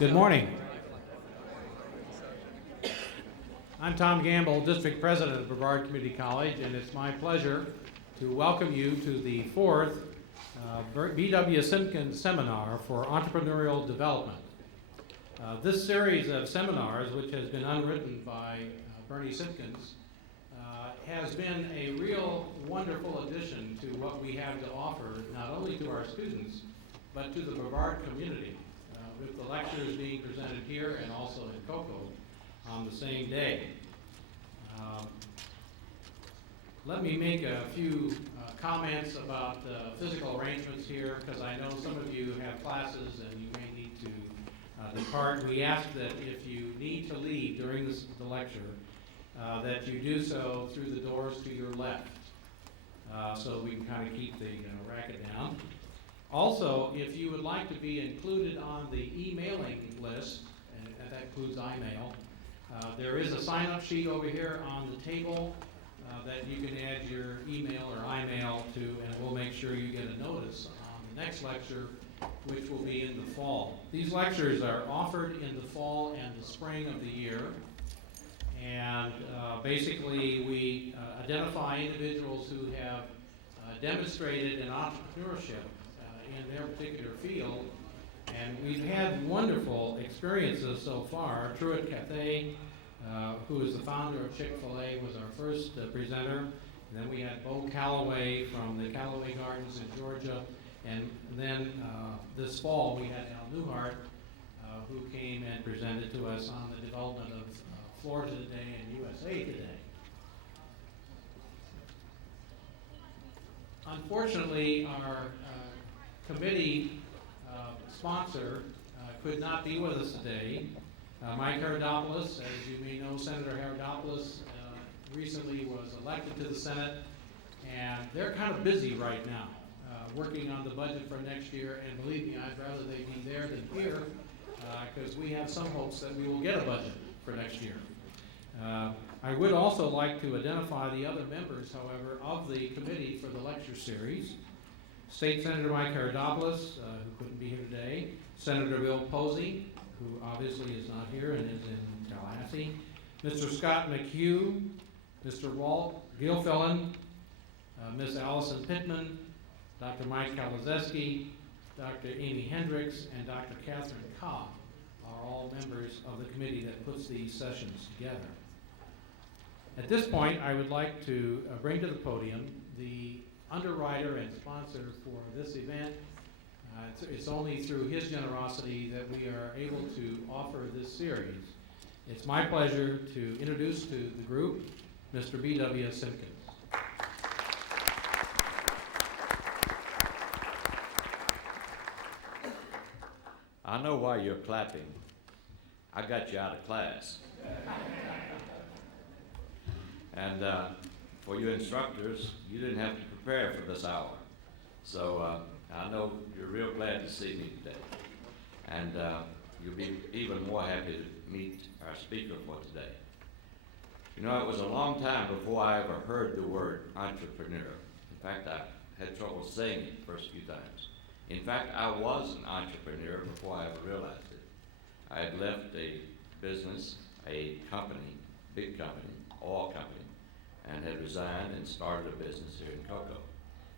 Good morning. I'm Tom Gamble, District President of Brevard Community College, and it's my pleasure to welcome you to the fourth B.W. Simpkins Seminar for Entrepreneurial Development. This series of seminars, which has been underwritten by Bernie Simpkins, has been a real wonderful addition to what we have to offer, not only to our students, but to the Brevard community, with the lectures being presented here and also in Cocoa on the same day. Let me make a few comments about the physical arrangements here, because I know some of you have classes and you may need to depart. We ask that if you need to leave during the lecture, that you do so through the doors to your left, so we can kind of keep the racket down. Also, if you would like to be included on the emailing list, and that includes iMail, there is a sign-up sheet over here on the table that you can add your email or iMail to, and we'll make sure you get a notice on the next lecture, which will be in the fall. These lectures are offered in the fall and the spring of the year, and basically we identify individuals who have demonstrated an entrepreneurship in their particular field, and we've had wonderful experiences so far. Truett Cathay, who is the founder of Chick-fil-A, was our first presenter. And then we had Bo Calloway from the Callaway Gardens in Georgia, and then this fall we had Al Newhart, who came and presented to us on the development of Florida Today and USA Today. Unfortunately, our committee sponsor could not be with us today. Mike Herodopoulos, as you may know, Senator Herodopoulos recently was elected to the Senate, and they're kind of busy right now working on the budget for next year, and believe me, I'd rather they be there than here, because we have some hopes that we will get a budget for next year. I would also like to identify the other members, however, of the committee for the lecture series. State Senator Mike Herodopoulos, who couldn't be here today, Senator Bill Posey, who obviously is not here and is in Tallahassee, Mr. Scott McHugh, Mr. Walt Gilfillan, Ms. Allison Pittman, Dr. Mike Kalazeski, Dr. Amy Hendricks, and Dr. Catherine Cobb are all members of the committee that puts these sessions together. At this point, I would like to bring to the podium the underwriter and sponsor for this event. It's only through his generosity that we are able to offer this series. It's my pleasure to introduce to the group Mr. B.W. Simpkins. I know why you're clapping. I got you out of class. And for your instructors, you didn't have to prepare for this hour. So I know you're real glad to see me today. And you'll be even more happy to meet our speaker for today. You know, it was a long time before I ever heard the word entrepreneur. In fact, I had trouble saying it the first few times. In fact, I was an entrepreneur before I ever realized it. I had left a business, a company, big company, oil company, and had resigned and started a business here in Cocoa.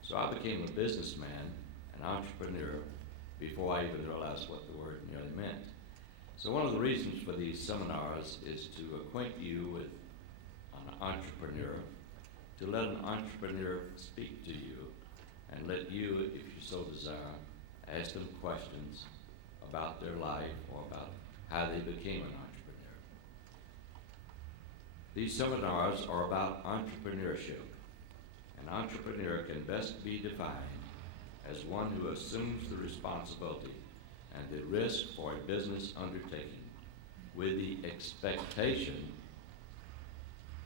So I became a businessman, an entrepreneur, before I even realized what the word nearly meant. So one of the reasons for these seminars is to acquaint you with an entrepreneur, to let an entrepreneur speak to you, and let you, if you so desire, ask them questions about their life or about how they became an entrepreneur. These seminars are about entrepreneurship. An entrepreneur can best be defined as one who assumes the responsibility and the risk for a business undertaking with the expectation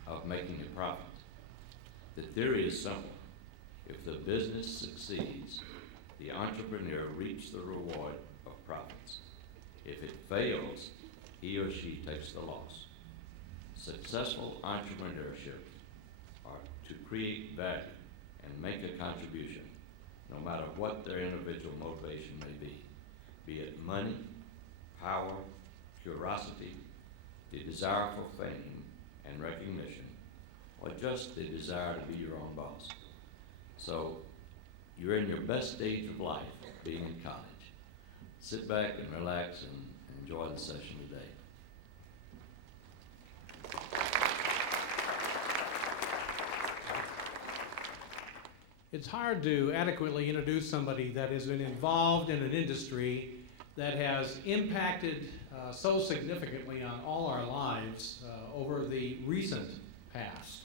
of making a profit. The theory is simple. If the business succeeds, the entrepreneur reaps the reward of profits. If it fails, he or she takes the loss. Successful entrepreneurship are to create value and make a contribution, no matter what their individual motivation may be it money, power, curiosity, the desire for fame and recognition, or just the desire to be your own boss. So you're in your best stage of life, being in college. Sit back and relax and enjoy the session today. It's hard to adequately introduce somebody that has been involved in an industry that has impacted so significantly on all our lives over the recent past.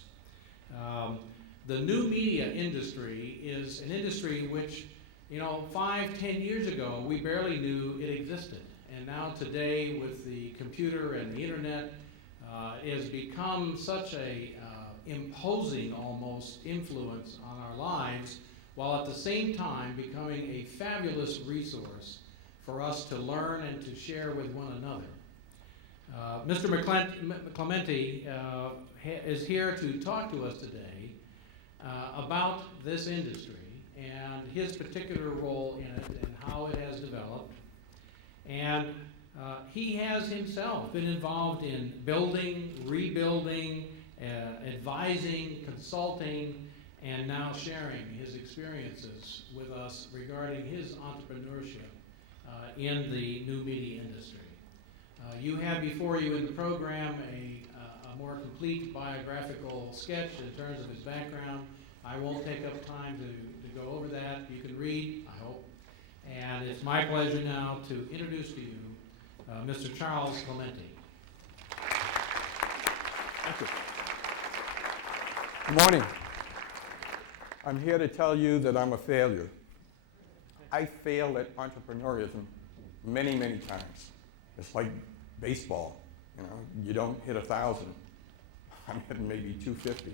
The new media industry is an industry which, 5-10 years ago, we barely knew it existed. And now today, with the computer and the internet, it has become such a imposing almost influence on our lives, while at the same time becoming a fabulous resource for us to learn and to share with one another. Mr. Clemente is here to talk to us today about this industry and his particular role in it and how it has developed. And he has himself been involved in building, rebuilding, advising, consulting, and now sharing his experiences with us regarding his entrepreneurship in the new media industry. You have before you in the program a more complete biographical sketch in terms of his background. I won't take up time to go over that. You can read, I hope. And it's my pleasure now to introduce to you Mr. Charles Clemente. Thank you. Good morning. I'm here to tell you that I'm a failure. I failed at entrepreneurism many, many times. It's like baseball. You don't hit 1,000. I'm hitting maybe 250.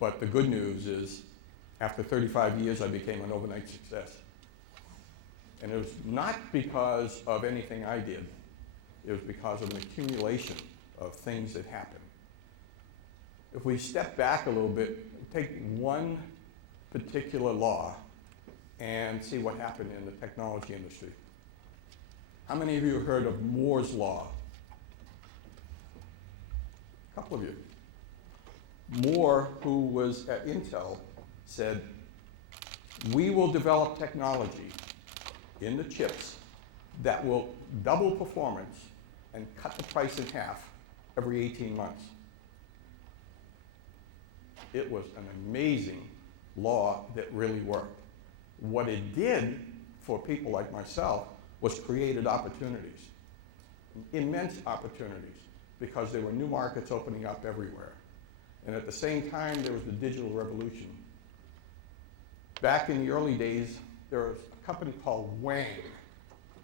But the good news is, after 35 years, I became an overnight success. And it was not because of anything I did. It was because of an accumulation of things that happened. If we step back a little bit, take one particular law and see what happened in the technology industry. How many of you have heard of Moore's Law? A couple of you. Moore, who was at Intel, said, we will develop technology in the chips that will double performance and cut the price in half every 18 months. It was an amazing law that really worked. What it did for people like myself was created opportunities, immense opportunities, because there were new markets opening up everywhere. And at the same time, there was the digital revolution. Back in the early days, there was a company called Wang.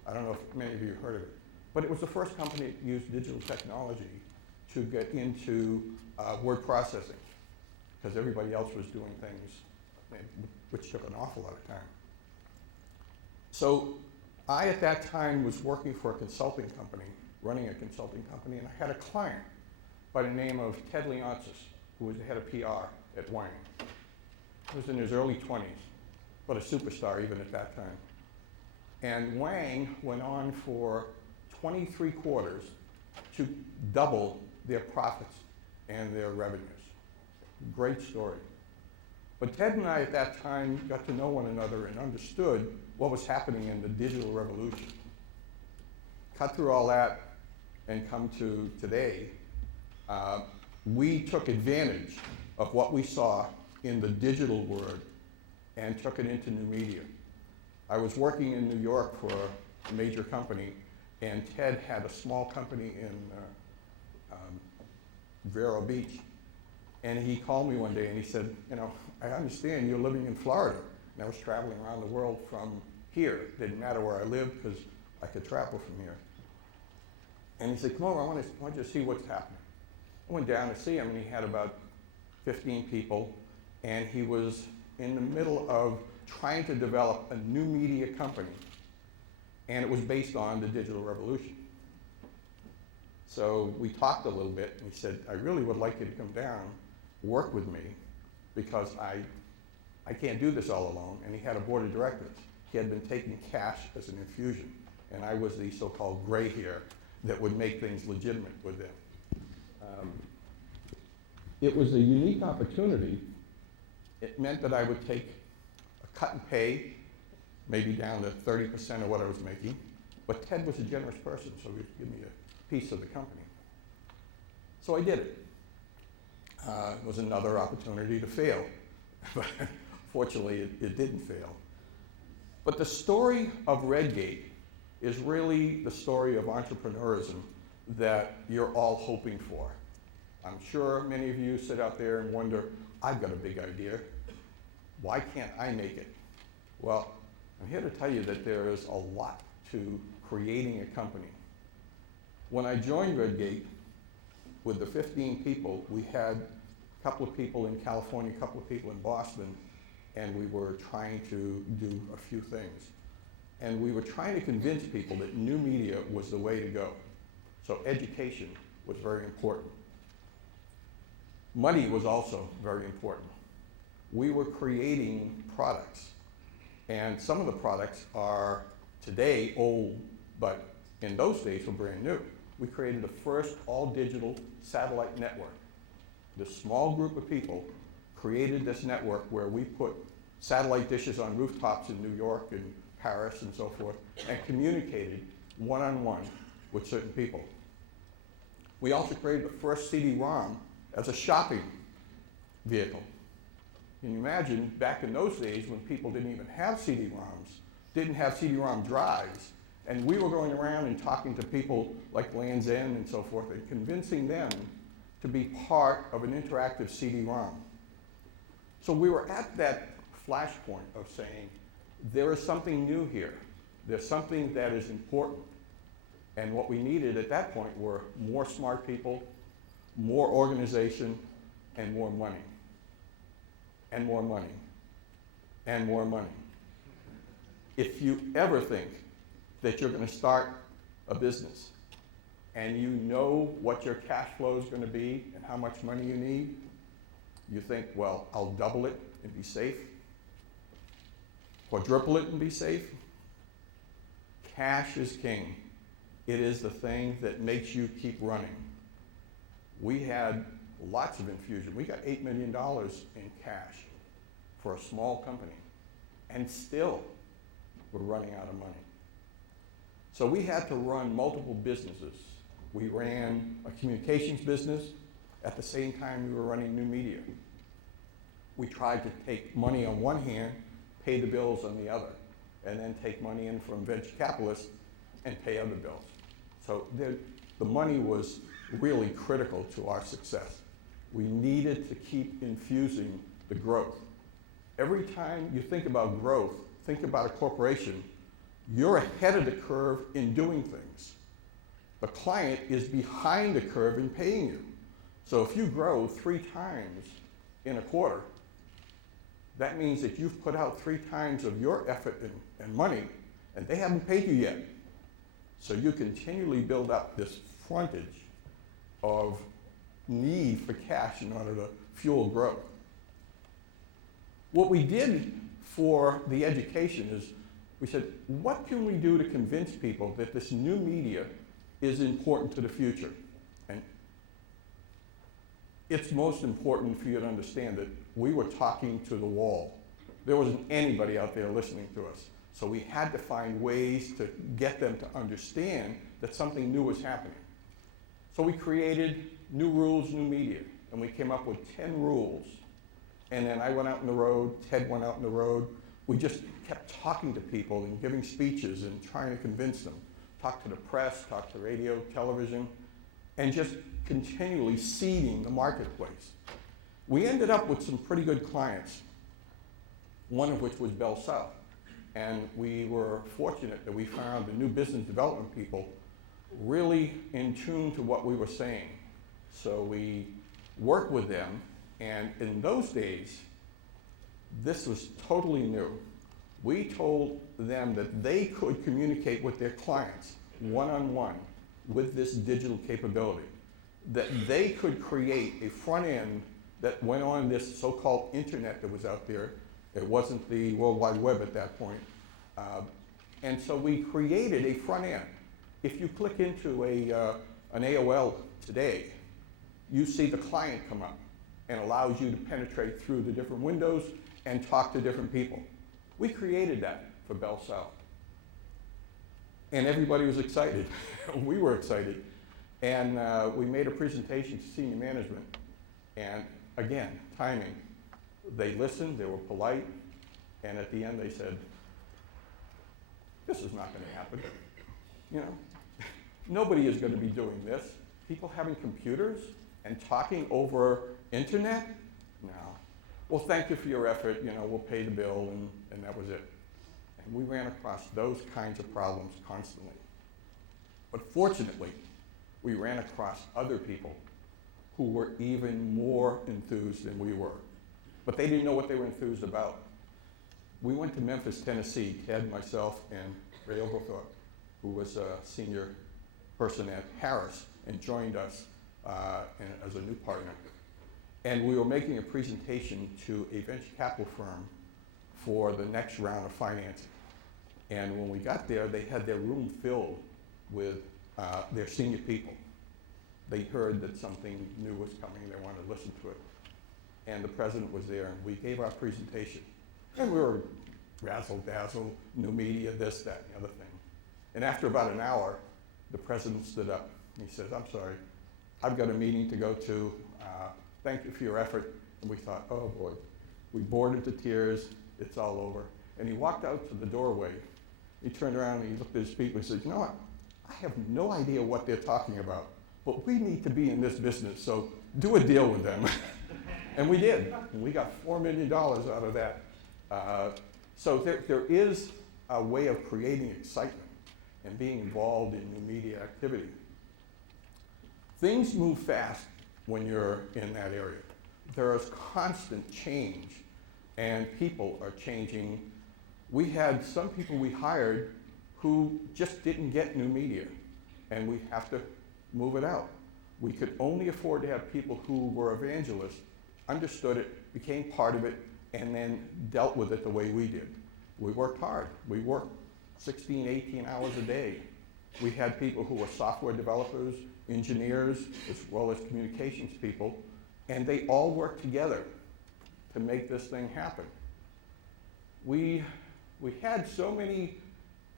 I don't know if many of you heard of it, but it was the first company that used digital technology to get into word processing, because everybody else was doing things which took an awful lot of time. So I, at that time, was working for a consulting company, running a consulting company, and I had a client by the name of Ted Leonsis, who was the head of PR at Wang. He was in his early 20s, but a superstar even at that time. And Wang went on for 23 quarters to double their profits and their revenues. Great story. But Ted and I at that time got to know one another and understood what was happening in the digital revolution. Cut through all that and come to today, we took advantage of what we saw in the digital world and took it into new media. I was working in New York for a major company, and Ted had a small company in Vero Beach. And he called me one day and he said, I understand you're living in Florida. And I was traveling around the world from here. It didn't matter where I lived because I could travel from here. And he said, come over, I want you to see what's happening. I went down to see him, and he had about 15 people, and he was in the middle of trying to develop a new media company, and it was based on the digital revolution. So we talked a little bit, and he said, I really would like you to come down, work with me, because I can't do this all alone. And he had a board of directors. He had been taking cash as an infusion, and I was the so-called gray hair that would make things legitimate with them. It was a unique opportunity. It meant that I would take a cut in pay, maybe down to 30% of what I was making, but Ted was a generous person, so he would give me a piece of the company. So I did it. It was another opportunity to fail, but fortunately it didn't fail. But the story of Redgate is really the story of entrepreneurism that you're all hoping for. I'm sure many of you sit out there and wonder, I've got a big idea. Why can't I make it? Well, I'm here to tell you that there is a lot to creating a company. When I joined Redgate, with the 15 people, we had a couple of people in California, a couple of people in Boston, and we were trying to do a few things. And we were trying to convince people that new media was the way to go. So education was very important. Money was also very important. We were creating products, and some of the products are today old, but in those days were brand new. We created the first all-digital satellite network. This small group of people created this network where we put satellite dishes on rooftops in New York and Paris and so forth, and communicated one-on-one with certain people. We also created the first CD-ROM as a shopping vehicle. Can you imagine back in those days when people didn't even have CD-ROMs, didn't have CD-ROM drives, and we were going around and talking to people like Land's End and so forth and convincing them to be part of an interactive CD-ROM. So we were at that flashpoint of saying, there is something new here. There's something that is important. And what we needed at that point were more smart people, more organization, and more money. And more money. And more money. If you ever think that you're going to start a business and you know what your cash flow is going to be and how much money you need, you think, well, I'll double it and be safe, quadruple it and be safe. Cash is king. It is the thing that makes you keep running. We had lots of infusion. We got $8 million in cash for a small company, and still we're running out of money. So we had to run multiple businesses. We ran a communications business. At the same time, we were running new media. We tried to take money on one hand, pay the bills on the other, and then take money in from venture capitalists and pay other bills. So the money was really critical to our success. We needed to keep infusing the growth. Every time you think about growth, think about a corporation, you're ahead of the curve in doing things. The client is behind the curve in paying you. So if you grow 3 times in a quarter, that means that you've put out 3 times of your effort and money, and they haven't paid you yet. So you continually build up this frontage of need for cash in order to fuel growth. What we did for the education is we said, what can we do to convince people that this new media is important to the future? And it's most important for you to understand that we were talking to the wall. There wasn't anybody out there listening to us. So we had to find ways to get them to understand that something new was happening. So we created new rules, new media, and we came up with 10 rules. And then I went out on the road, Ted went out on the road. We just kept talking to people and giving speeches and trying to convince them. Talk to the press, talk to radio, television, and just continually seeding the marketplace. We ended up with some pretty good clients, one of which was Bell South. And we were fortunate that we found the new business development people really in tune to what we were saying. So we worked with them, and in those days, this was totally new. We told them that they could communicate with their clients one-on-one with this digital capability, that they could create a front end that went on this so-called internet that was out there. It wasn't the World Wide Web at that point. And so we created a front end. If you click into an AOL today, you see the client come up and allows you to penetrate through the different windows and talk to different people. We created that for Bell South. And everybody was excited. We were excited. And we made a presentation to senior management. And again, timing. They listened, they were polite, and at the end they said, this is not going to happen. You know, nobody is going to be doing this. People having computers and talking over internet? No. Well, thank you for your effort. You know, we'll pay the bill, and that was it. And we ran across those kinds of problems constantly. But fortunately, we ran across other people who were even more enthused than we were. But they didn't know what they were enthused about. We went to Memphis, Tennessee, Ted, myself, and Ray Oglethorpe, who was a senior person at Harris and joined us as a new partner. And we were making a presentation to a venture capital firm for the next round of financing. And when we got there, they had their room filled with their senior people. They heard that something new was coming, they wanted to listen to it. And the president was there, and we gave our presentation. And we were razzle-dazzle, new media, this, that, and the other thing. And after about an hour, the president stood up. He says, I'm sorry, I've got a meeting to go to. Thank you for your effort. And we thought, oh boy, we bored him to tears, it's all over. And he walked out to the doorway. He turned around and he looked at his people and said, you know what, I have no idea what they're talking about, but we need to be in this business, so do a deal with them. And we did. And we got $4 million out of that. So there is a way of creating excitement and being involved in new media activity. Things move fast when you're in that area. There is constant change, and people are changing. We had some people we hired who just didn't get new media, and we have to move it out. We could only afford to have people who were evangelists, understood it, became part of it, and then dealt with it the way we did. We worked hard. We worked 16, 18 hours a day. We had people who were software developers, engineers, as well as communications people, and they all worked together to make this thing happen. We had so many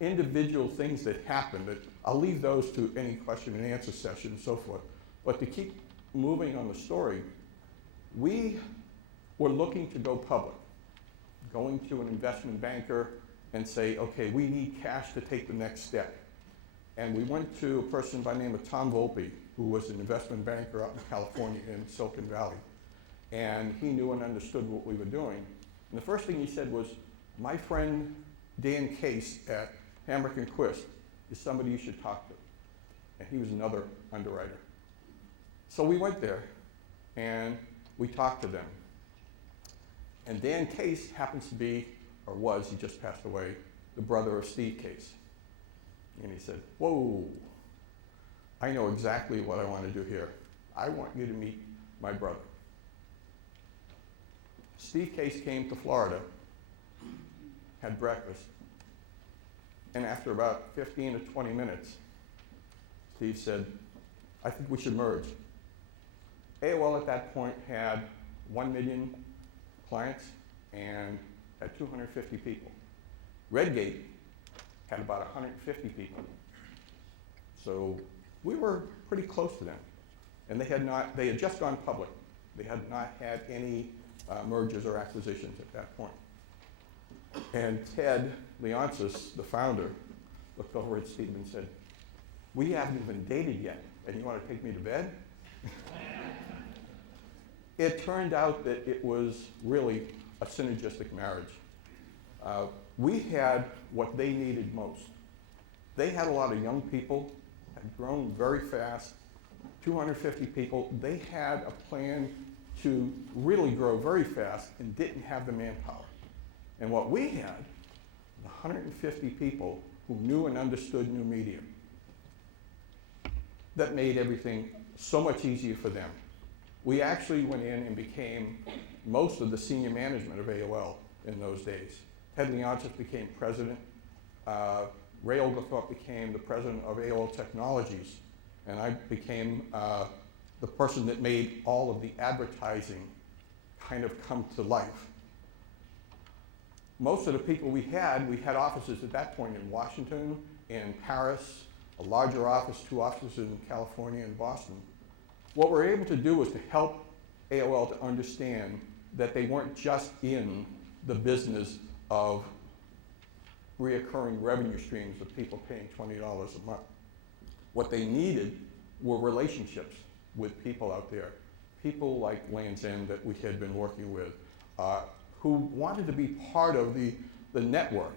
individual things that happened that I'll leave those to any question and answer session and so forth. But to keep moving on the story, we were looking to go public, going to an investment banker and say, okay, we need cash to take the next step. And we went to a person by the name of Tom Volpe, who was an investment banker out in California in Silicon Valley. And he knew and understood what we were doing. And the first thing he said was, my friend Dan Case at Hamrick and Quist is somebody you should talk to. And he was another underwriter. So we went there and we talked to them. And Dan Case happens to be, or was, he just passed away, the brother of Steve Case. And he said, whoa, I know exactly what I want to do here. I want you to meet my brother. Steve Case came to Florida, had breakfast, and after about 15 to 20 minutes, Steve said, I think we should merge. AOL at that point had 1 million clients and had 250 people. Redgate had about 150 people. So we were pretty close to them. And they had just gone public. They had not had any mergers or acquisitions at that point. And Ted Leonsis, the founder, looked over at Steve and said, we haven't even dated yet, and you want to take me to bed? It turned out that it was really a synergistic marriage. We had what they needed most. They had a lot of young people, had grown very fast, 250 people. They had a plan to really grow very fast and didn't have the manpower. And what we had, 150 people who knew and understood new media. That made everything so much easier for them. We actually went in and became most of the senior management of AOL in those days. Ted Leonsis became president. Ray Oglethorpe became the president of AOL Technologies, and I became the person that made all of the advertising kind of come to life. Most of the people we had offices at that point in Washington, in Paris, a larger office, 2 offices in California and Boston. What we're able to do was to help AOL to understand that they weren't just in the business of reoccurring revenue streams of people paying $20 a month. What they needed were relationships with people out there, people like Land's End that we had been working with, who wanted to be part of the network,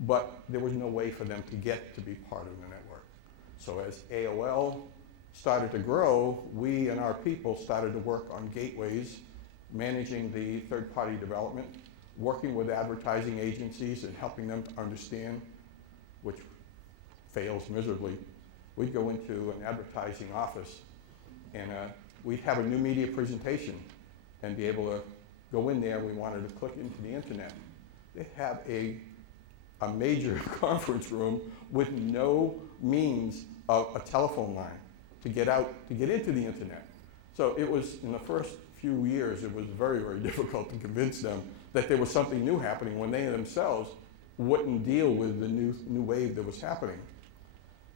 but there was no way for them to get to be part of the network. So as AOL started to grow, we and our people started to work on gateways, managing the third-party development, working with advertising agencies and helping them to understand, which fails miserably. We'd go into an advertising office and we'd have a new media presentation and be able to go in there. We wanted to click into the internet. They have a major conference room with no means of a telephone line to get into the internet. So it was, in the first few years, it was very, very difficult to convince them that there was something new happening when they themselves wouldn't deal with the new wave that was happening.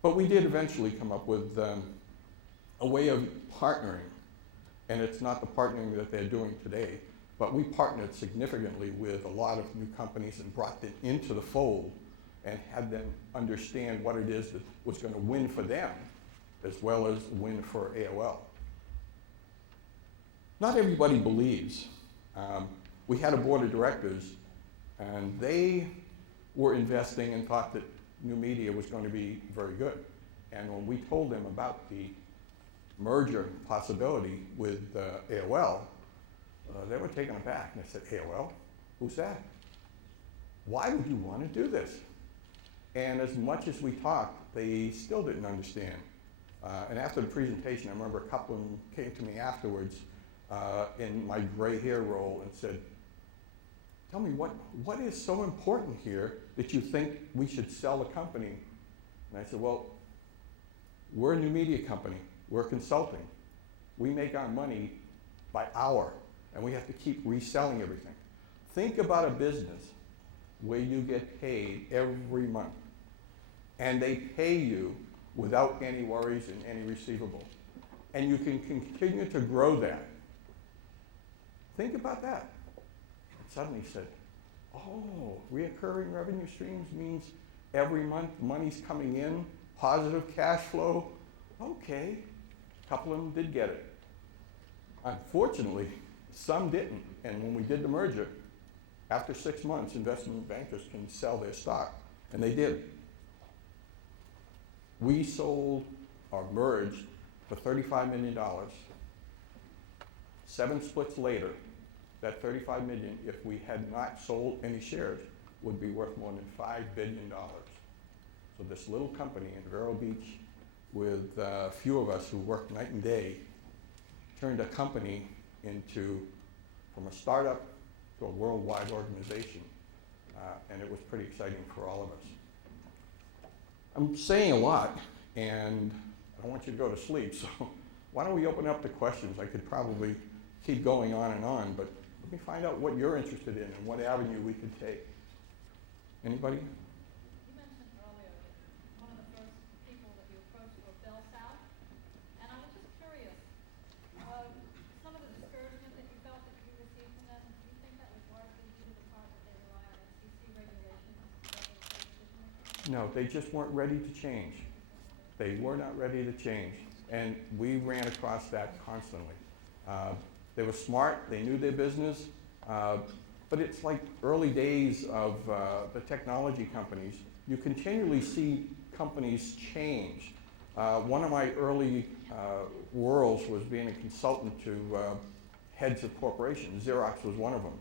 But we did eventually come up with a way of partnering, and it's not the partnering that they're doing today, but we partnered significantly with a lot of new companies and brought them into the fold and had them understand what it is that was going to win for them as well as win for AOL. Not everybody believes. We had a board of directors, and they were investing and thought that new media was going to be very good. And when we told them about the merger possibility with AOL, they were taken aback. And they said, AOL? Who's that? Why would you want to do this? And as much as we talked, they still didn't understand. And after the presentation, I remember a couple of them came to me afterwards in my gray hair role and said, tell me, what is so important here that you think we should sell the company? And I said, well, we're a new media company. We're consulting. We make our money by hour, and we have to keep reselling everything. Think about a business where you get paid every month, and they pay you without any worries and any receivable, and you can continue to grow that. Think about that. Suddenly said, oh, reoccurring revenue streams means every month money's coming in, positive cash flow. Okay, a couple of them did get it. Unfortunately, some didn't. And when we did the merger, after 6 months, investment bankers can sell their stock, and they did. We sold or merged for $35 million. 7 splits later, that $35 million, if we had not sold any shares, would be worth more than $5 billion. So this little company in Vero Beach with a few of us who worked night and day turned a company into, from a startup to a worldwide organization. And it was pretty exciting for all of us. I'm saying a lot, and I don't want you to go to sleep, so why don't we open up the questions? I could probably keep going on, but let me find out what you're interested in and what avenue we could take. Anybody? You mentioned earlier that one of the first people that you approached were Bell South, and I was just curious, some of the discouragement that you felt that you received from them, do you think that was largely due to the part that they rely on FCC regulations to decision-making? No, they just weren't ready to change. They were not ready to change, and we ran across that constantly. They were smart, they knew their business, but it's like early days of the technology companies. You continually see companies change. One of my early whirls was being a consultant to heads of corporations. Xerox was one of them.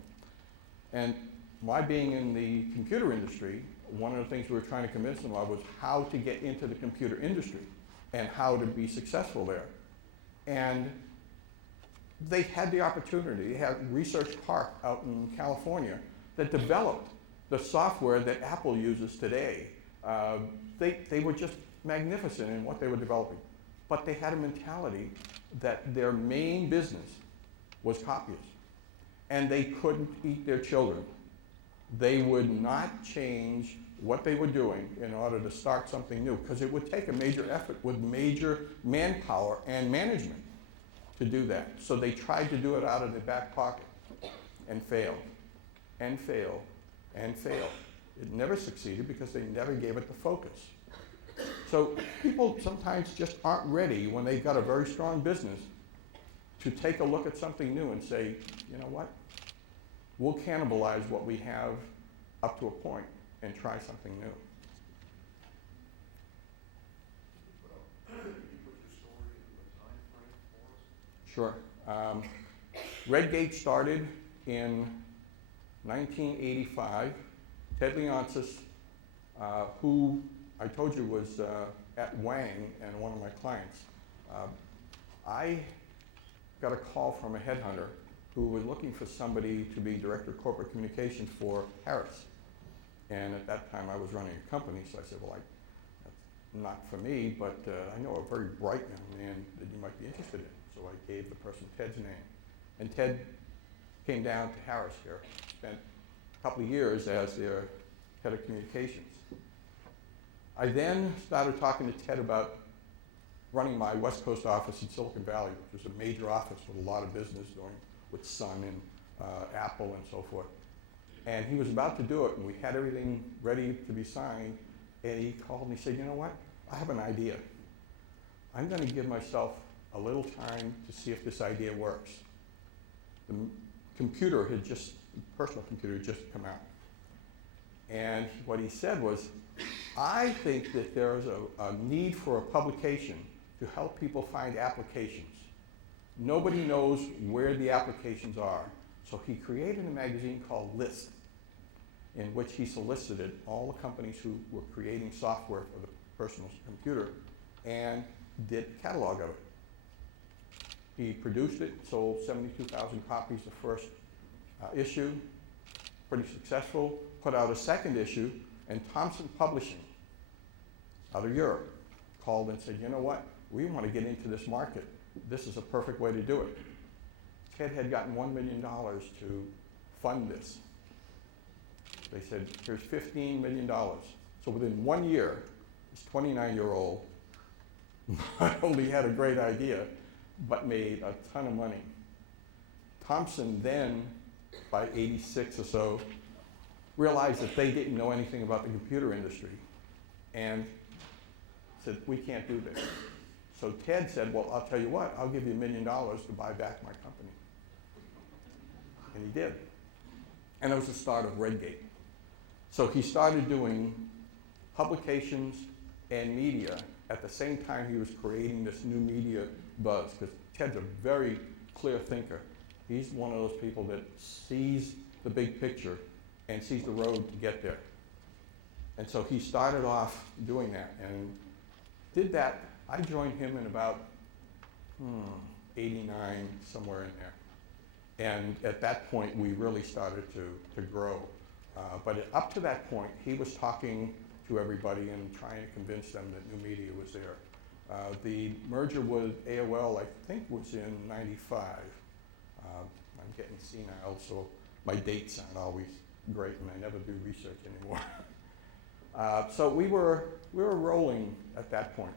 And my being in the computer industry, one of the things we were trying to convince them of was how to get into the computer industry and how to be successful there. And they had the opportunity. They had Research Park out in California that developed the software that Apple uses today. They were just magnificent in what they were developing. But they had a mentality that their main business was copiers. And they couldn't eat their children. They would not change what they were doing in order to start something new, because it would take a major effort with major manpower and management to do that. So they tried to do it out of their back pocket and failed, and failed, and failed. It never succeeded because they never gave it the focus. So people sometimes just aren't ready when they've got a very strong business to take a look at something new and say, you know what? We'll cannibalize what we have up to a point and try something new. Sure. Redgate started in 1985. Ted Leonsis, who I told you was at Wang and one of my clients, I got a call from a headhunter who was looking for somebody to be director of corporate communications for Harris. And at that time I was running a company, so I said, well, that's not for me, but I know a very bright young man that you might be interested in. So I gave the person Ted's name. And Ted came down to Harris here, spent a couple of years as their head of communications. I then started talking to Ted about running my West Coast office in Silicon Valley, which was a major office with a lot of business going with Sun and Apple and so forth. And he was about to do it, and we had everything ready to be signed, and he called and he said, you know what, I have an idea. I'm going to give myself a little time to see if this idea works. The computer had just, the personal computer had just come out. And what he said was, I think that there's a need for a publication to help people find applications. Nobody knows where the applications are. So he created a magazine called List, in which he solicited all the companies who were creating software for the personal computer and did a catalog of it. He produced it, sold 72,000 copies the first issue, pretty successful, put out a second issue, and Thomson Publishing out of Europe called and said, you know what, we want to get into this market. This is a perfect way to do it. Ted had gotten $1 million to fund this. They said, here's $15 million. So within 1 year, this 29-year-old not only had a great idea, but made a ton of money. Thomson then, by 86 or so, realized that they didn't know anything about the computer industry and said, we can't do this. So Ted said, well, I'll tell you what, I'll give you $1 million to buy back my company. And he did. And it was the start of Redgate. So he started doing publications and media at the same time he was creating this new media buzz, because Ted's a very clear thinker. He's one of those people that sees the big picture and sees the road to get there. And so he started off doing that and did that. I joined him in about 89, somewhere in there. And at that point, we really started to grow. But up to that point, he was talking to everybody and trying to convince them that new media was there. The merger with AOL, I think, was in 95. I'm getting senile, so my dates aren't always great, and I never do research anymore. So we were rolling at that point.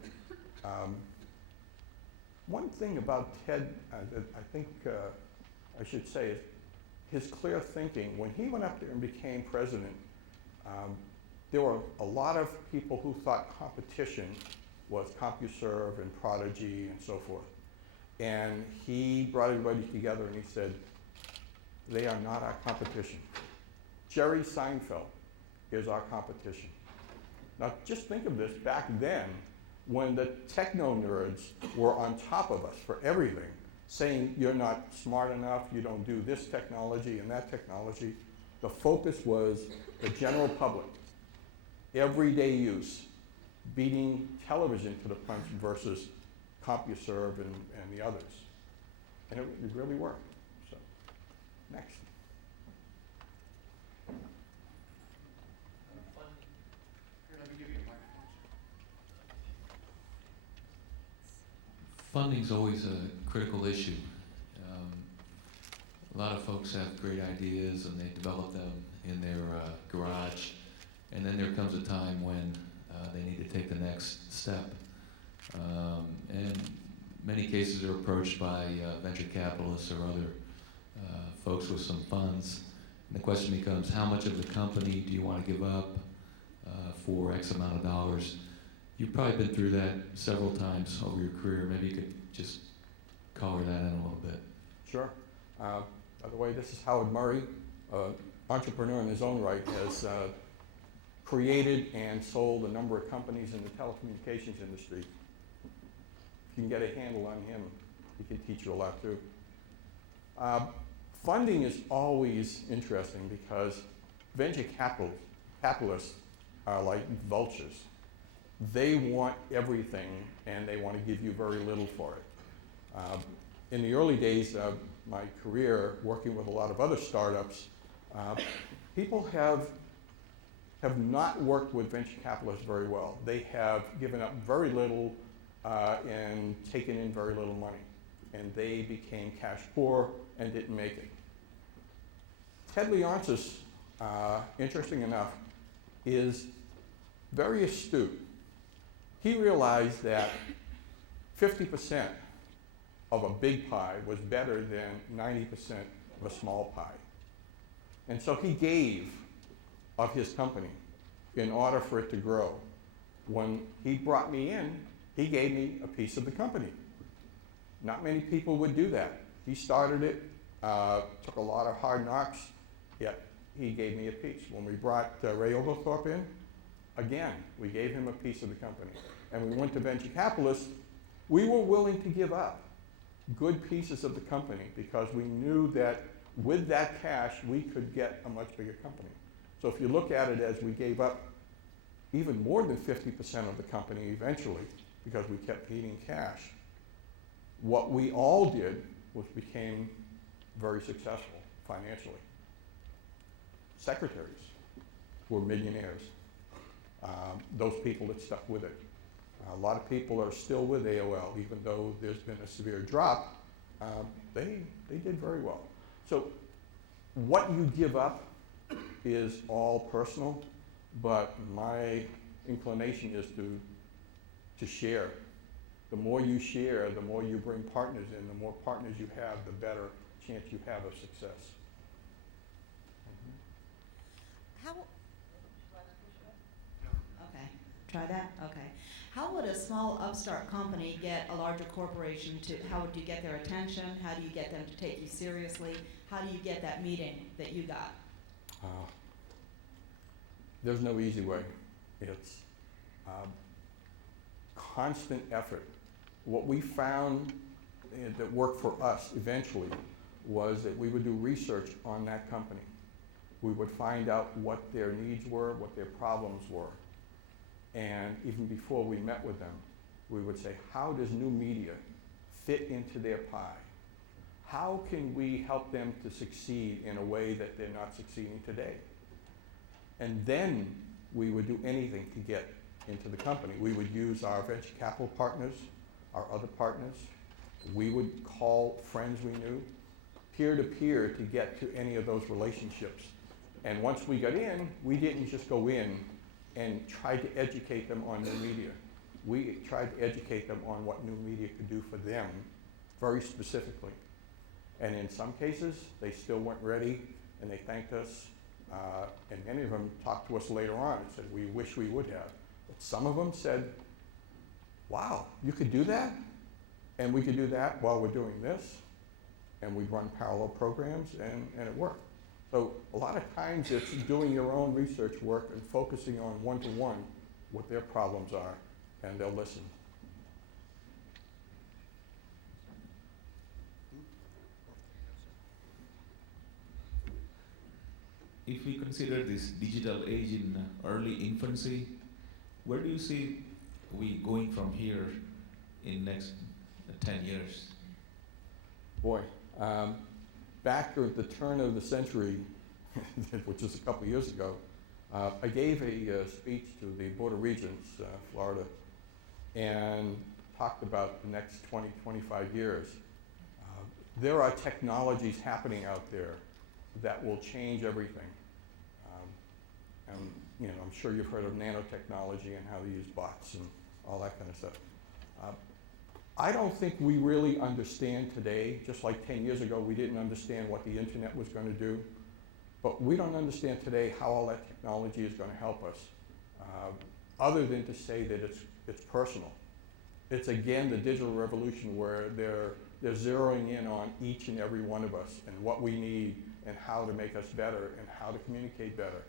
One thing about Ted that I think I should say is his clear thinking. When he went up there and became president, there were a lot of people who thought competition was CompuServe and Prodigy and so forth. And he brought everybody together and he said, they are not our competition. Jerry Seinfeld is our competition. Now just think of this back then when the techno nerds were on top of us for everything, saying you're not smart enough, you don't do this technology and that technology. The focus was the general public, everyday use, beating television to the punch versus CompuServe and the others. And it really worked. So, next. Funding's always a critical issue. A lot of folks have great ideas and they develop them in their garage, and then there comes a time when they need to take the next step. And many cases are approached by venture capitalists or other folks with some funds. And the question becomes, how much of the company do you want to give up for X amount of dollars? You've probably been through that several times over your career. Maybe you could just color that in a little bit. Sure. By the way, this is Howard Murray, entrepreneur in his own right, has created and sold a number of companies in the telecommunications industry. If you can get a handle on him, he can teach you a lot too. Funding is always interesting because venture capitalists are like vultures. They want everything and they want to give you very little for it. In the early days of my career working with a lot of other startups, people have not worked with venture capitalists very well. They have given up very little and taken in very little money. And they became cash poor and didn't make it. Ted Leonsis, interesting enough, is very astute. He realized that 50% of a big pie was better than 90% of a small pie. And so he gave of his company in order for it to grow. When he brought me in, he gave me a piece of the company. Not many people would do that. He started it, took a lot of hard knocks, yet he gave me a piece. When we brought Ray Oglethorpe in, again, we gave him a piece of the company. And we went to venture capitalists. We were willing to give up good pieces of the company because we knew that with that cash, we could get a much bigger company. So if you look at it as we gave up even more than 50% of the company eventually because we kept needing cash, what we all did was became very successful financially. Secretaries were millionaires. Those people that stuck with it. A lot of people are still with AOL, even though there's been a severe drop. They did very well. So what you give up is all personal, but my inclination is to share. The more you share, the more you bring partners in, the more partners you have, the better chance you have of success. How? Okay, try that? Okay. How would a small upstart company get a larger corporation to, how would you get their attention? How do you get them to take you seriously? How do you get that meeting that you got? There's no easy way. It's constant effort. What we found that worked for us eventually was that we would do research on that company. We would find out what their needs were, what their problems were. And even before we met with them, we would say, how does new media fit into their pie? How can we help them to succeed in a way that they're not succeeding today? And then we would do anything to get into the company. We would use our venture capital partners, our other partners. We would call friends we knew, peer-to-peer, to get to any of those relationships. And once we got in, we didn't just go in and try to educate them on new media. We tried to educate them on what new media could do for them very specifically. And in some cases, they still weren't ready, and they thanked us. And many of them talked to us later on and said, we wish we would have. But some of them said, wow, you could do that? And we could do that while we're doing this. And we run parallel programs, and it worked. So a lot of times it's doing your own research work and focusing on one-to-one what their problems are, and they'll listen. If we consider this digital age in early infancy, where do you see we going from here in next 10 years? Boy, back at the turn of the century, which is a couple years ago, I gave a speech to the Board of Regents, Florida, and talked about the next 20, 25 years. There are technologies happening out there that will change everything. And you know, I'm sure you've heard of nanotechnology and how they use bots and all that kind of stuff. I don't think we really understand today, just like 10 years ago we didn't understand what the internet was going to do, but we don't understand today how all that technology is going to help us, other than to say that it's personal. It's again the digital revolution where they're zeroing in on each and every one of us and what we need and how to make us better and how to communicate better.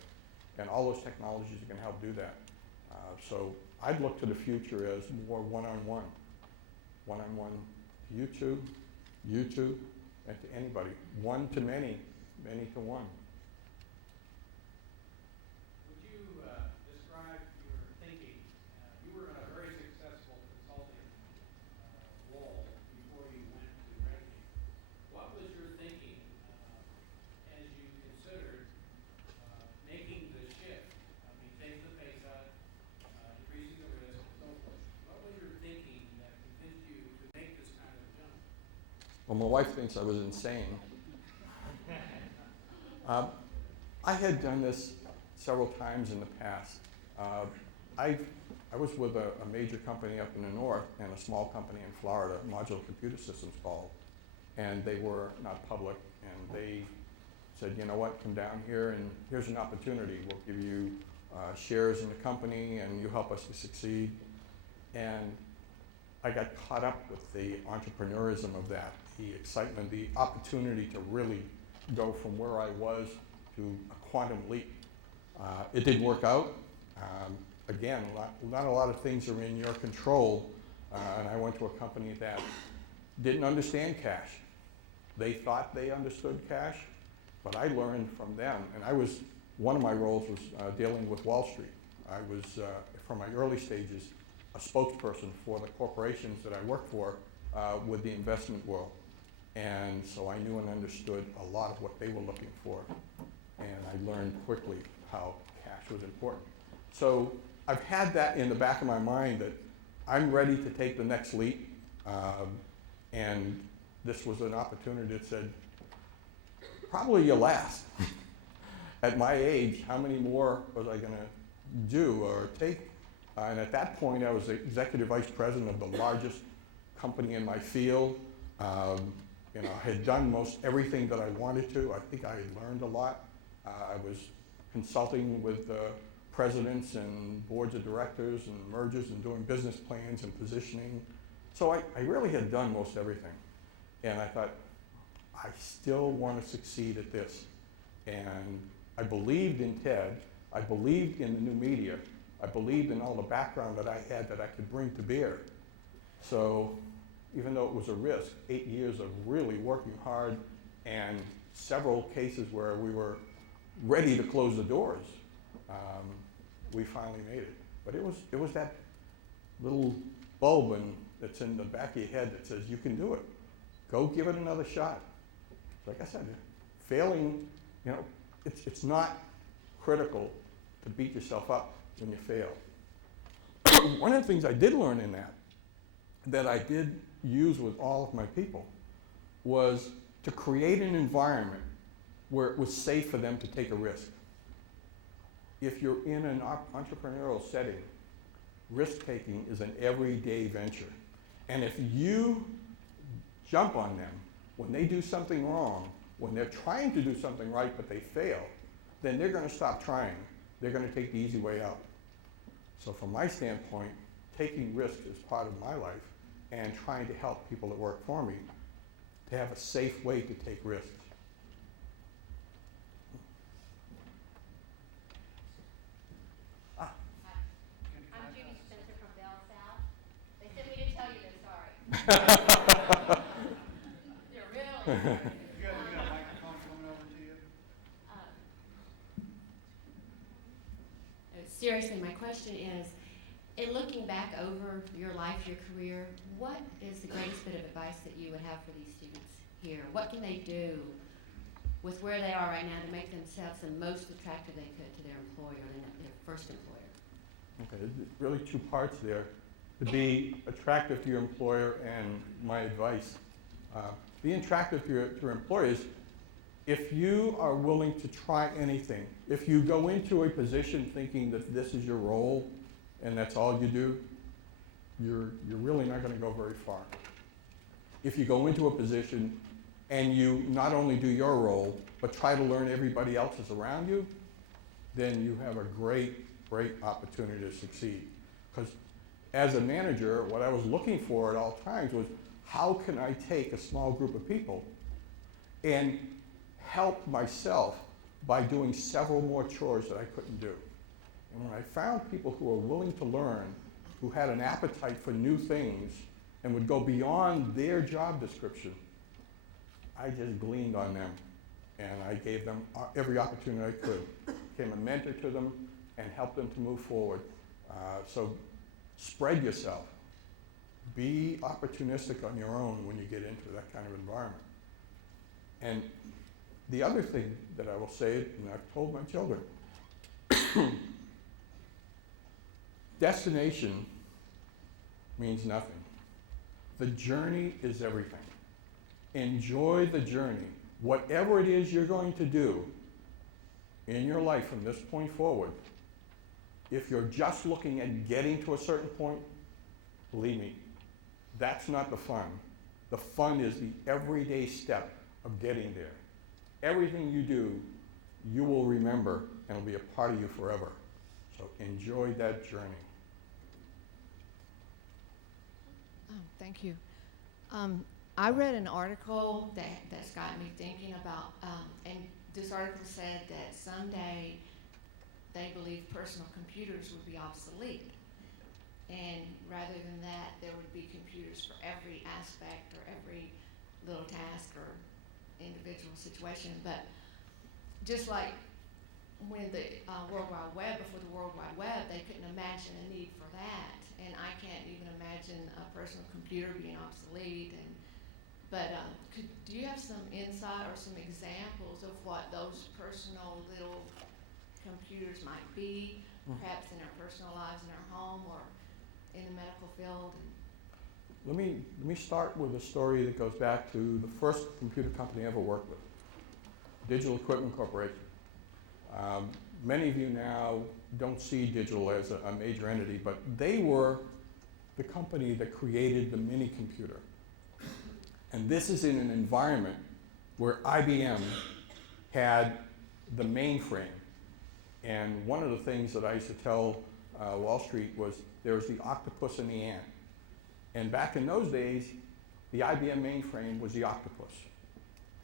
And all those technologies are going to help do that. So I'd look to the future as more one-on-one to you two, and to anybody. One to many, many to one. Would you describe your thinking? You were in a very successful consulting role before you went to Reagan. What was your thinking as you considered making the shift? I mean, taking the pay cut, increasing the risk, and so forth. What was your thinking that convinced you to make this kind of jump? Well, my wife thinks I was insane. I had done this several times in the past. I was with a major company up in the north and a small company in Florida, Modular Computer Systems called, and they were not public, and they said, you know what, come down here and here's an opportunity. We'll give you shares in the company and you help us to succeed. And I got caught up with the entrepreneurism of that, the excitement, the opportunity to really go from where I was to a quantum leap. It did work out. Again, not a lot of things are in your control, and I went to a company that didn't understand cash. They thought they understood cash, but I learned from them, and one of my roles was dealing with Wall Street. I was, from my early stages, a spokesperson for the corporations that I worked for with the investment world. And so I knew and understood a lot of what they were looking for. And I learned quickly how cash was important. So I've had that in the back of my mind that I'm ready to take the next leap. And this was an opportunity that said, probably your last. At my age, how many more was I going to do or take? And at that point, I was the executive vice president of the largest company in my field. You know, I had done most everything that I wanted to. I think I had learned a lot. I was consulting with presidents and boards of directors and mergers and doing business plans and positioning. So I really had done most everything. And I thought, I still want to succeed at this. And I believed in TED. I believed in the new media. I believed in all the background that I had that I could bring to bear. So even though it was a risk, 8 years of really working hard and several cases where we were ready to close the doors, we finally made it. But it was that little bulb that's in the back of your head that says, you can do it. Go give it another shot. Like I said, failing, you know, it's not critical to beat yourself up when you fail. One of the things I did learn in that I did use with all of my people was to create an environment where it was safe for them to take a risk. If you're in an entrepreneurial setting, risk-taking is an everyday venture. And if you jump on them when they do something wrong, when they're trying to do something right but they fail, then they're going to stop trying. They're going to take the easy way out. So from my standpoint, taking risks is part of my life and trying to help people that work for me to have a safe way to take risks. I'm Judy Spencer from Bell South. They sent me to tell you they're sorry. They're really sorry. You got a microphone coming over to you? Seriously, my question is, in looking back over your life, your career, what is the greatest bit of advice that you would have for these students here? What can they do with where they are right now to make themselves the most attractive they could to their employer, their first employer? Okay, really two parts there. to be attractive to your employer, and my advice, being attractive to your employer is if you are willing to try anything, if you go into a position thinking that this is your role and that's all you do, you're really not going to go very far. If you go into a position and you not only do your role, but try to learn everybody else's around you, then you have a great opportunity to succeed. Because as a manager, what I was looking for at all times was, how can I take a small group of people and help myself by doing several more chores that I couldn't do? And when I found people who were willing to learn, who had an appetite for new things, and would go beyond their job description, I just gleaned on them, and I gave them every opportunity I could. Became a mentor to them and helped them to move forward. So spread yourself. Be opportunistic on your own when you get into that kind of environment. And the other thing that I will say, and I've told my children, destination means nothing. The journey is everything. Enjoy the journey. Whatever it is you're going to do in your life from this point forward, if you're just looking at getting to a certain point, believe me, that's not the fun. The fun is the everyday step of getting there. Everything you do, you will remember and will be a part of you forever. So enjoy that journey. Oh, thank you. I read an article that's got me thinking about, and this article said that someday they believe personal computers would be obsolete. And rather than that, there would be computers for every aspect or every little task or individual situation. But just like when the World Wide Web, before the World Wide Web, they couldn't imagine a need for that. And I can't even imagine a personal computer being obsolete. But do you have some insight or some examples of what those personal little computers might be, perhaps in our personal lives, in our home, or in the medical field? Let me start with a story that goes back to the first computer company I ever worked with, Digital Equipment Corporation. Many of you now don't see Digital as a major entity, but they were the company that created the mini computer. And this is in an environment where IBM had the mainframe. And one of the things that I used to tell Wall Street was there was the octopus and the ant. And back in those days, the IBM mainframe was the octopus.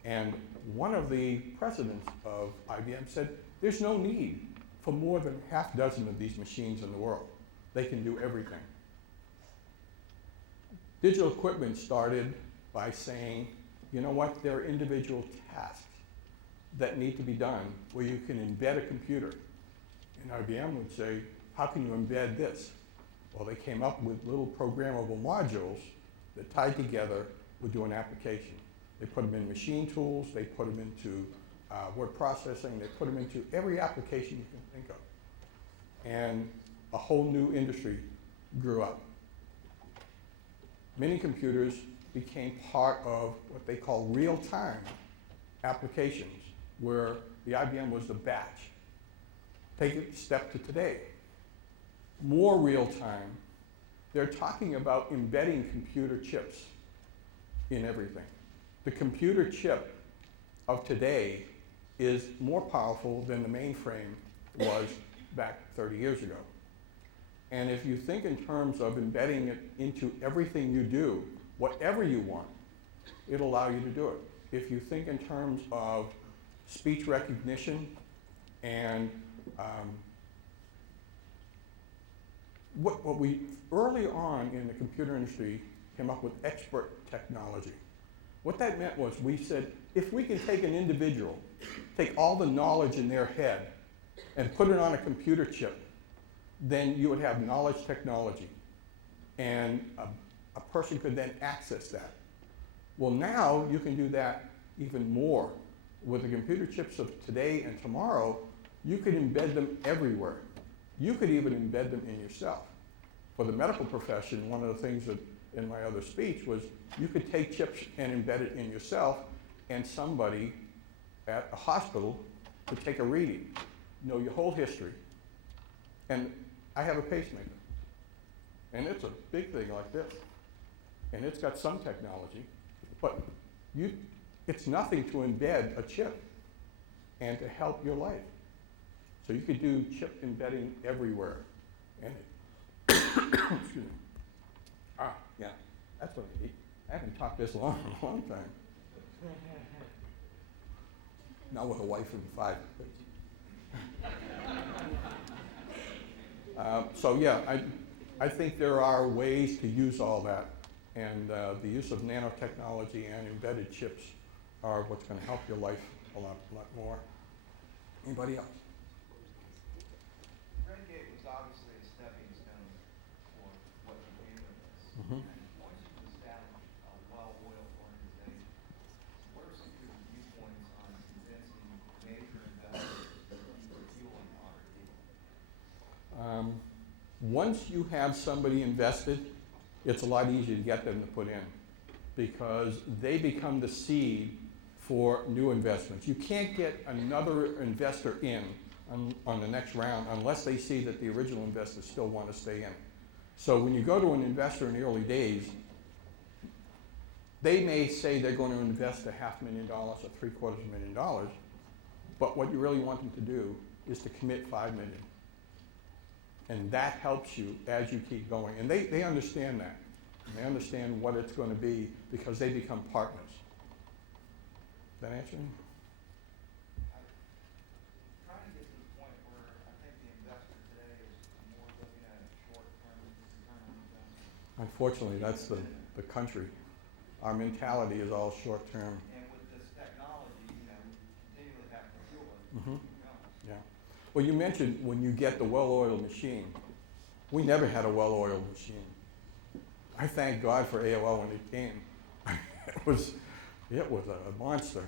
And one of the presidents of IBM said, there's no need for more than half dozen of these machines in the world. They can do everything. Digital Equipment started by saying, you know what, there are individual tasks that need to be done where you can embed a computer. And IBM would say, how can you embed this? Well, they came up with little programmable modules that tied together would do an application. They put them in machine tools, they put them into word processing, they put them into every application you can think of. And a whole new industry grew up. Mini computers became part of what they call real-time applications, where the IBM was the batch. Take it a step to today. More real-time, they're talking about embedding computer chips in everything. The computer chip of today is more powerful than the mainframe was back 30 years ago. And if you think in terms of embedding it into everything you do, whatever you want, it'll allow you to do it. If you think in terms of speech recognition and what we early on in the computer industry came up with expert technology. What that meant was we said, if we can take an individual, take all the knowledge in their head and put it on a computer chip, then you would have knowledge technology. And a person could then access that. Well, now you can do that even more. With the computer chips of today and tomorrow, you could embed them everywhere. You could even embed them in yourself. for the medical profession, one of the things that in my other speech was you could take chips and embed it in yourself, and somebody at a hospital could take a reading, know your whole history. And I have a pacemaker, and it's a big thing like this, and it's got some technology, but it's nothing to embed a chip and to help your life. So you could do chip embedding everywhere. And excuse me. Yeah, that's what I eat. I haven't talked this long in a long time. Not with a wife and 5 kids. So yeah, I think there are ways to use all that, and the use of nanotechnology and embedded chips are what's going to help your life a lot more. Anybody else? Renegade was obviously a stepping stone for what became of this. Mm-hmm. And once you establish a well-oiled organization, what are some of your viewpoints on convincing major investors to keep fueling R&D? Once you have somebody invested, it's a lot easier to get them to put in because they become the seed for new investments. You can't get another investor in on the next round unless they see that the original investors still want to stay in. So when you go to an investor in the early days, they may say they're going to invest $500,000 or $750,000, but what you really want them to do is to commit $5 million. And that helps you as you keep going. And they understand that. They understand what it's going to be because they become partners. That answer? I'm trying to get to the point where I think the investor today is more looking at a short-term return on investment. Unfortunately, that's the country. Our mentality is all short-term. And with this technology, we continually have to fuel it. Mm-hmm. Yeah. Well, you mentioned when you get the well-oiled machine. We never had a well-oiled machine. I thank God for AOL when it came. It was a monster.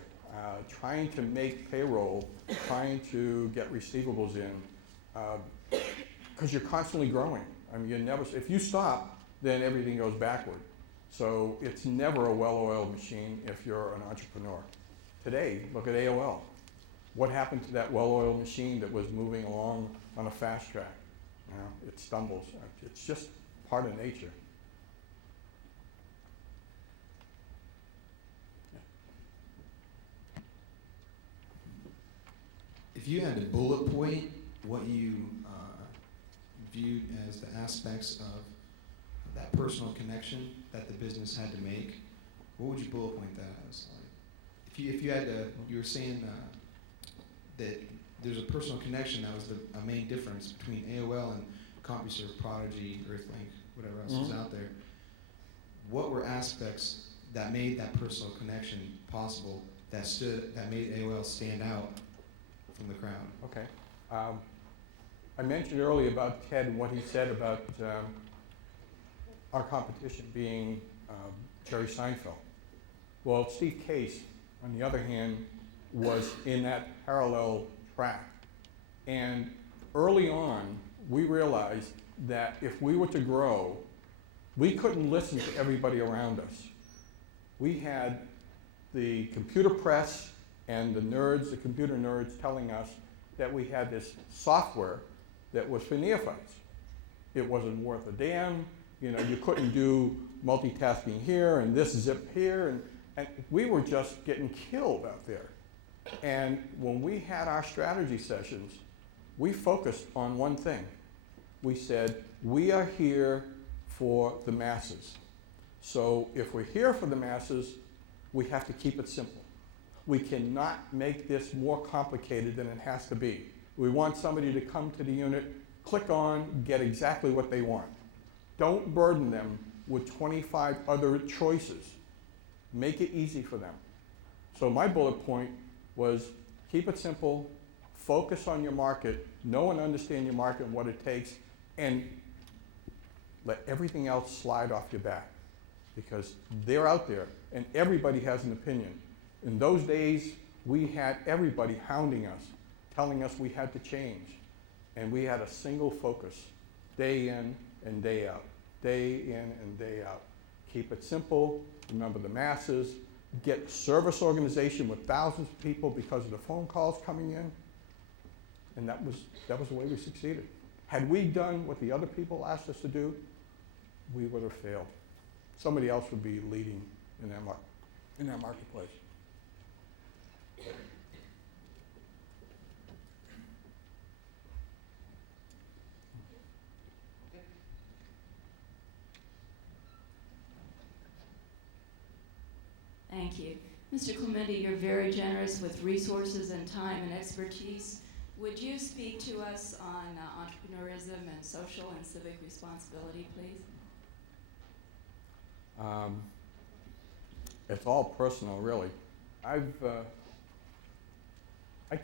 Trying to make payroll, trying to get receivables in, because you're constantly growing. I mean, if you stop, then everything goes backward. So it's never a well-oiled machine if you're an entrepreneur. Today, look at AOL. What happened to that well-oiled machine that was moving along on a fast track? It stumbles. It's just part of nature. If you had to bullet point what you viewed as the aspects of that personal connection that the business had to make, what would you bullet point that as? Like, if you had to, you were saying that there's a personal connection that was a main difference between AOL and CompuServe, Prodigy, Earthlink, whatever else was out there. What were aspects that made that personal connection possible that made AOL stand out from the crowd? Okay. I mentioned earlier about Ted and what he said about our competition being Jerry Seinfeld. Well, Steve Case, on the other hand, was in that parallel track. And early on, we realized that if we were to grow, we couldn't listen to everybody around us. We had the computer press and the nerds, the computer nerds, telling us that we had this software that was for neophytes. It wasn't worth a damn. You couldn't do multitasking here and this zip here, and we were just getting killed out there. And when we had our strategy sessions, we focused on one thing. We said, we are here for the masses. So if we're here for the masses, we have to keep it simple. We cannot make this more complicated than it has to be. We want somebody to come to the unit, click on, get exactly what they want. Don't burden them with 25 other choices. Make it easy for them. So my bullet point was keep it simple, focus on your market, know and understand your market and what it takes, and let everything else slide off your back because they're out there and everybody has an opinion. In those days, we had everybody hounding us, telling us we had to change, and we had a single focus, day in and day out, day in and day out. Keep it simple, remember the masses, get service organization with thousands of people because of the phone calls coming in, and that was the way we succeeded. Had we done what the other people asked us to do, we would have failed. Somebody else would be leading in that marketplace. Thank you. Mr. Clemente, you're very generous with resources and time and expertise. Would you speak to us on entrepreneurism and social and civic responsibility, please? It's all personal, really. I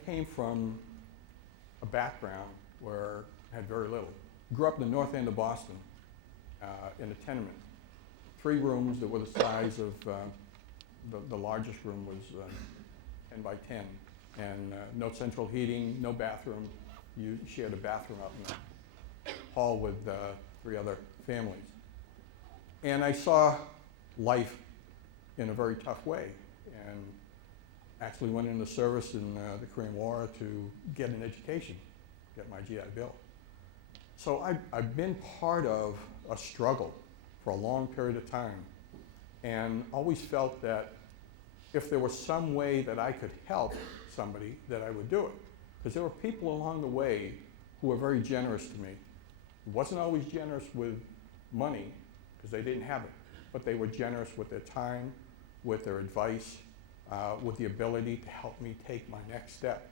came from a background where I had very little. Grew up in the north end of Boston in a tenement. 3 rooms that were the size of the largest room was 10 by 10, and no central heating, no bathroom. You shared a bathroom out in the hall with 3 other families. And I saw life in a very tough way, and actually went into service in the Korean War to get an education, get my GI Bill. So I've been part of a struggle for a long period of time, and always felt that if there was some way that I could help somebody, that I would do it. Because there were people along the way who were very generous to me. Wasn't always generous with money, because they didn't have it, but they were generous with their time, with their advice, with the ability to help me take my next step.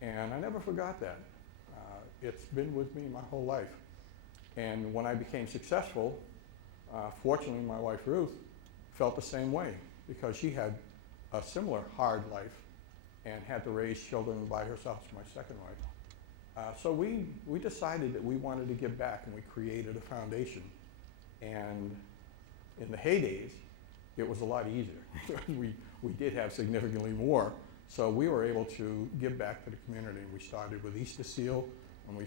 And I never forgot that. It's been with me my whole life. And when I became successful, fortunately my wife Ruth felt the same way, because she had a similar hard life and had to raise children by herself. It's my second wife. So we decided that we wanted to give back, and we created a foundation. And in the heydays, it was a lot easier. we did have significantly more, so we were able to give back to the community. We started with Easter Seal, and we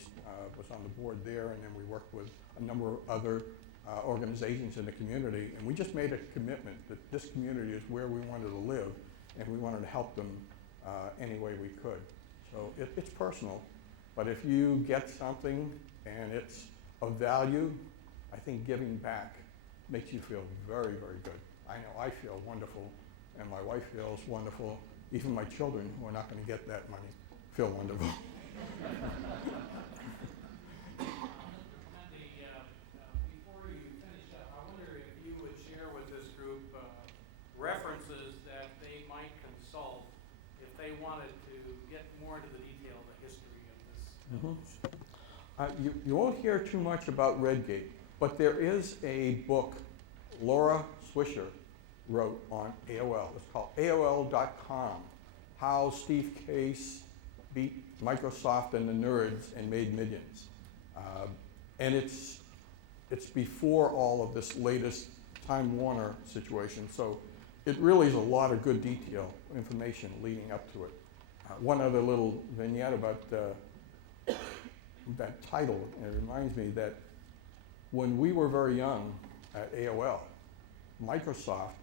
was on the board there, and then we worked with a number of other organizations in the community, and we just made a commitment that this community is where we wanted to live, and we wanted to help them any way we could. So it's personal, but if you get something and it's of value, I think giving back makes you feel very, very good. I know I feel wonderful, and my wife feels wonderful. Even my children, who are not going to get that money, feel wonderful. References that they might consult if they wanted to get more into the detail of the history of this. You won't hear too much about Redgate, but there is a book Laura Swisher wrote on AOL. It's called AOL.com, How Steve Case Beat Microsoft and the Nerds and Made Millions. And it's before all of this latest Time Warner situation. So it really is a lot of good detail, information leading up to it. One other little vignette about that title, and it reminds me that when we were very young at AOL, Microsoft,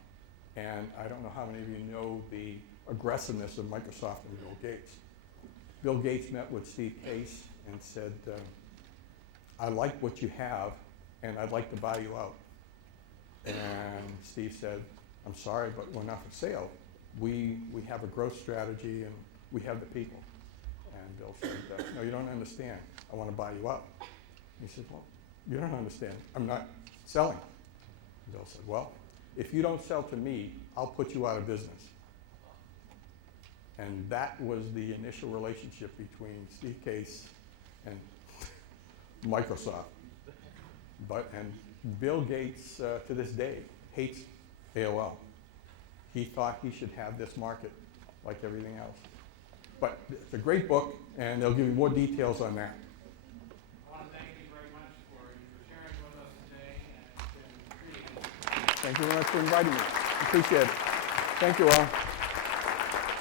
and I don't know how many of you know the aggressiveness of Microsoft and Bill Gates. Bill Gates met with Steve Case and said, I like what you have, and I'd like to buy you out. And Steve said, I'm sorry, but we're not for sale. We have a growth strategy, and we have the people. And Bill said, no, you don't understand. I want to buy you out. He said, well, you don't understand. I'm not selling. And Bill said, well, if you don't sell to me, I'll put you out of business. And that was the initial relationship between Steve Case and Microsoft. And Bill Gates, to this day, hates AOL. He thought he should have this market like everything else. But it's a great book, and they'll give you more details on that. I want to thank you very much for sharing with us today, and it's been really interesting. Thank you very much for inviting me. Appreciate it. Thank you all.